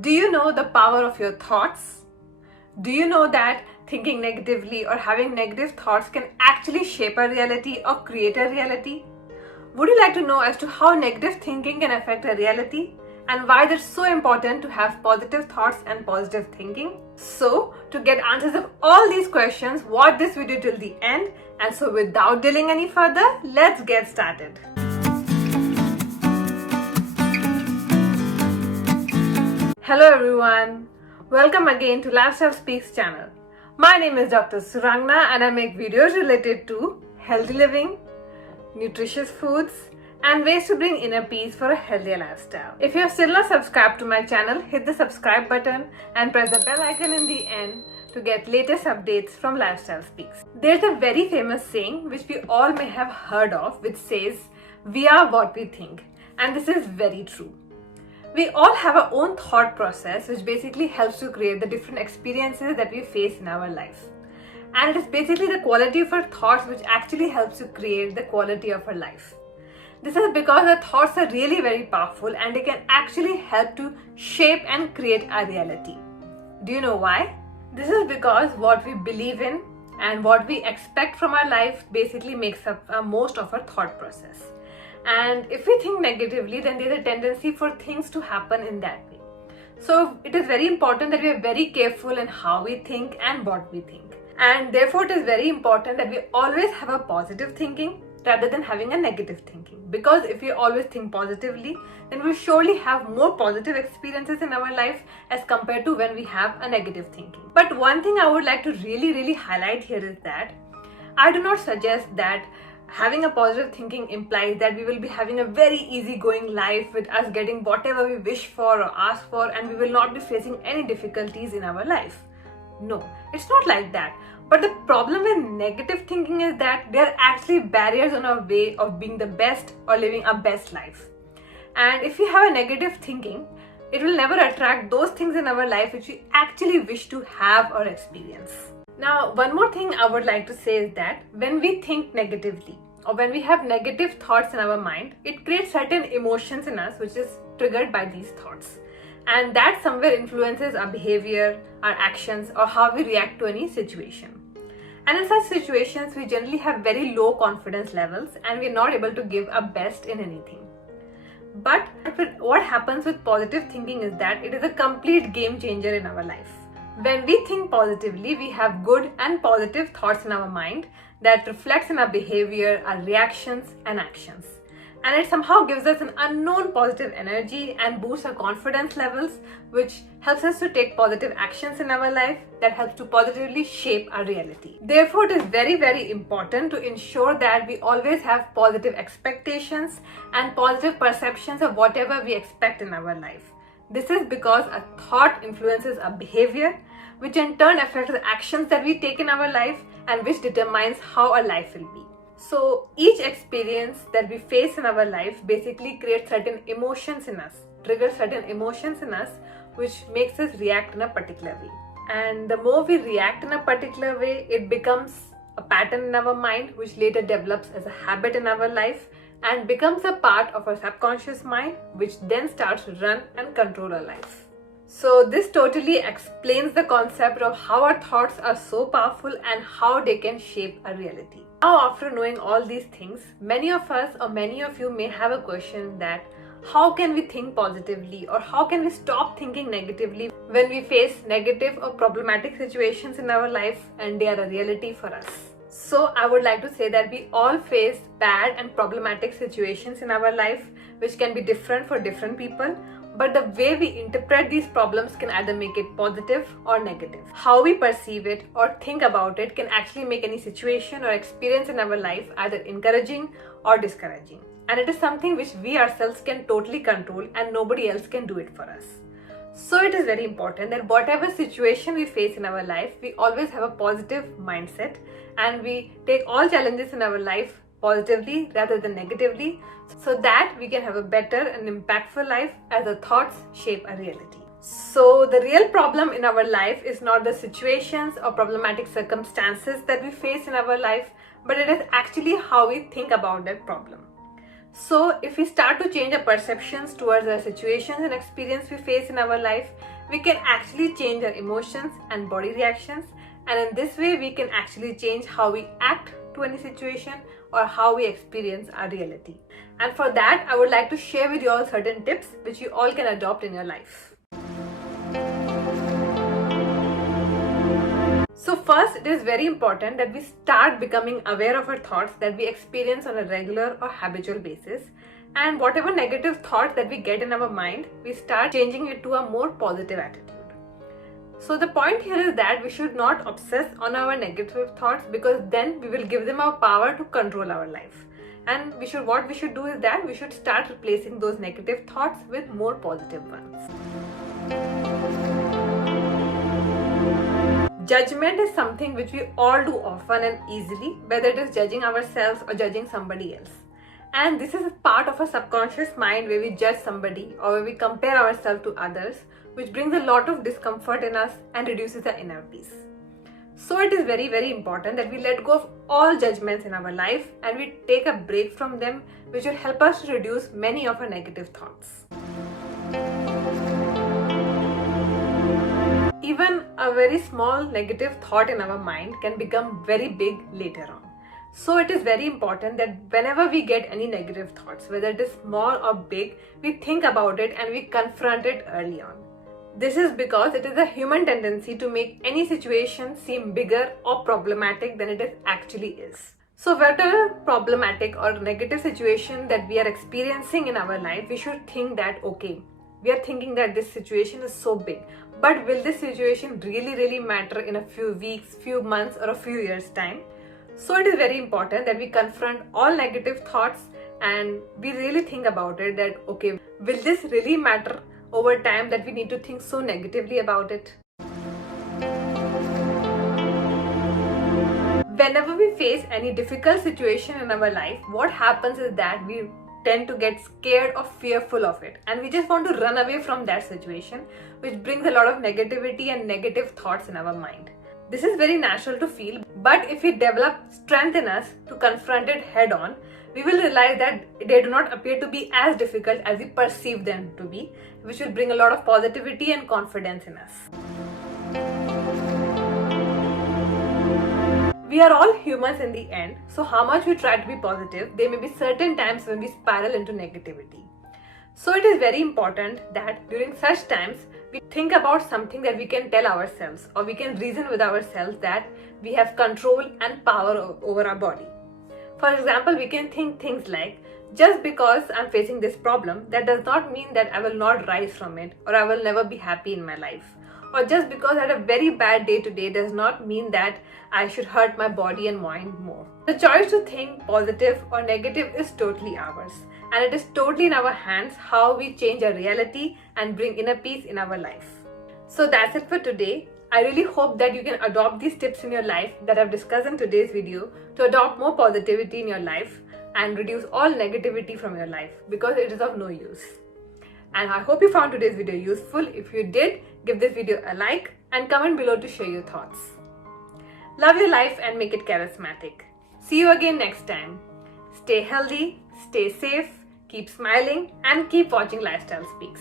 Do you know the power of your thoughts? Do you know that thinking negatively or having negative thoughts can actually shape a reality or create a reality? Would you like to know as to how negative thinking can affect a reality and why it's so important to have positive thoughts and positive thinking? So, to get answers of all these questions, watch this video till the end. And so without delaying any further, let's get started. Hello everyone, welcome again to Lifestyle Speaks channel. My name is Dr. Surangna and I make videos related to healthy living, nutritious foods and ways to bring inner peace for a healthier lifestyle. If you are still not subscribed to my channel, hit the subscribe button and press the bell icon in the end to get latest updates from Lifestyle Speaks. There's a very famous saying which we all may have heard of which says, "We are what we think," and this is very true. We all have our own thought process which basically helps to create the different experiences that we face in our life. And it is basically the quality of our thoughts which actually helps to create the quality of our life. This is because our thoughts are really very powerful and they can actually help to shape and create our reality. Do you know why? This is because what we believe in and what we expect from our life basically makes up most of our thought process. And if we think negatively, then there's a tendency for things to happen in that way. So it is very important that we are very careful in how we think and what we think. And therefore it is very important that we always have a positive thinking rather than having a negative thinking. Because if we always think positively, then we'll surely have more positive experiences in our life as compared to when we have a negative thinking. But one thing I would like to really highlight here is that I do not suggest that having a positive thinking implies that we will be having a very easygoing life with us getting whatever we wish for or ask for, and we will not be facing any difficulties in our life. No, it's not like that. But the problem with negative thinking is that there are actually barriers on our way of being the best or living our best life. And if we have a negative thinking, it will never attract those things in our life which we actually wish to have or experience. Now, one more thing I would like to say is that when we think negatively or when we have negative thoughts in our mind, it creates certain emotions in us which is triggered by these thoughts. And that somewhere influences our behavior, our actions, or how we react to any situation. And in such situations, we generally have very low confidence levels and we're not able to give our best in anything. But what happens with positive thinking is that it is a complete game changer in our life. When we think positively, we have good and positive thoughts in our mind that reflects in our behavior, our reactions and actions. And it somehow gives us an unknown positive energy and boosts our confidence levels, which helps us to take positive actions in our life that helps to positively shape our reality. Therefore, it is very important to ensure that we always have positive expectations and positive perceptions of whatever we expect in our life. This is because a thought influences our behavior, which in turn affects the actions that we take in our life and which determines how our life will be. So each experience that we face in our life basically creates certain emotions in us, triggers certain emotions in us, which makes us react in a particular way. And the more we react in a particular way, it becomes a pattern in our mind, which later develops as a habit in our life and becomes a part of our subconscious mind, which then starts to run and control our life. So this totally explains the concept of how our thoughts are so powerful and how they can shape our reality. Now, after knowing all these things, many of us or many of you may have a question that how can we think positively or how can we stop thinking negatively when we face negative or problematic situations in our life and they are a reality for us. So I would like to say that we all face bad and problematic situations in our life which can be different for different people. But the way we interpret these problems can either make it positive or negative. How we perceive it or think about it can actually make any situation or experience in our life either encouraging or discouraging. And it is something which we ourselves can totally control and nobody else can do it for us. So it is very important that whatever situation we face in our life, we always have a positive mindset and we take all challenges in our life positively rather than negatively, so that we can have a better and impactful life as our thoughts shape our reality. So the real problem in our life is not the situations or problematic circumstances that we face in our life, but it is actually how we think about that problem. So if we start to change our perceptions towards the situations and experience we face in our life, we can actually change our emotions and body reactions, and in this way we can actually change how we act to any situation or how we experience our reality. And for that, I would like to share with you all certain tips which you all can adopt in your life. So first, it is very important that we start becoming aware of our thoughts that we experience on a regular or habitual basis, and whatever negative thoughts that we get in our mind, we start changing it to a more positive attitude. So the point here is that we should not obsess on our negative thoughts, because then we will give them our power to control our life. And what we should do is that we should start replacing those negative thoughts with more positive ones. Judgment is something which we all do often and easily, whether it is judging ourselves or judging somebody else. And this is a part of a subconscious mind where we judge somebody or where we compare ourselves to others, which brings a lot of discomfort in us and reduces our inner peace. So it is very, very important that we let go of all judgments in our life and we take a break from them, which will help us to reduce many of our negative thoughts. Even a very small negative thought in our mind can become very big later on. So it is very important that whenever we get any negative thoughts, whether it is small or big, we think about it and we confront it early on. This is because it is a human tendency to make any situation seem bigger or problematic than it actually is. So whatever problematic or negative situation that we are experiencing in our life, we should think that, okay, we are thinking that this situation is so big, but will this situation really matter in a few weeks, few months or a few years time? So it is very important that we confront all negative thoughts and we really think about it that, okay, will this really matter over time that we need to think so negatively about it? Whenever we face any difficult situation in our life, what happens is that we tend to get scared or fearful of it, and we just want to run away from that situation, which brings a lot of negativity and negative thoughts in our mind. This is very natural to feel, but if we develop strength in us to confront it head on, we will realize that they do not appear to be as difficult as we perceive them to be, which will bring a lot of positivity and confidence in us. We are all humans in the end, so how much we try to be positive, there may be certain times when we spiral into negativity. So it is very important that during such times, we think about something that we can tell ourselves, or we can reason with ourselves that we have control and power over our body. For example, we can think things like, just because I'm facing this problem, that does not mean that I will not rise from it or I will never be happy in my life. Or just because I had a very bad day today does not mean that I should hurt my body and mind more. The choice to think positive or negative is totally ours, and it is totally in our hands how we change our reality and bring inner peace in our life. So that's it for today. I really hope that you can adopt these tips in your life that I've discussed in today's video to adopt more positivity in your life and reduce all negativity from your life, because it is of no use. And I hope you found today's video useful. If you did, give this video a like and comment below to share your thoughts. Love your life and make it charismatic. See you again next time. Stay healthy, stay safe, keep smiling and keep watching Lifestyle Speaks.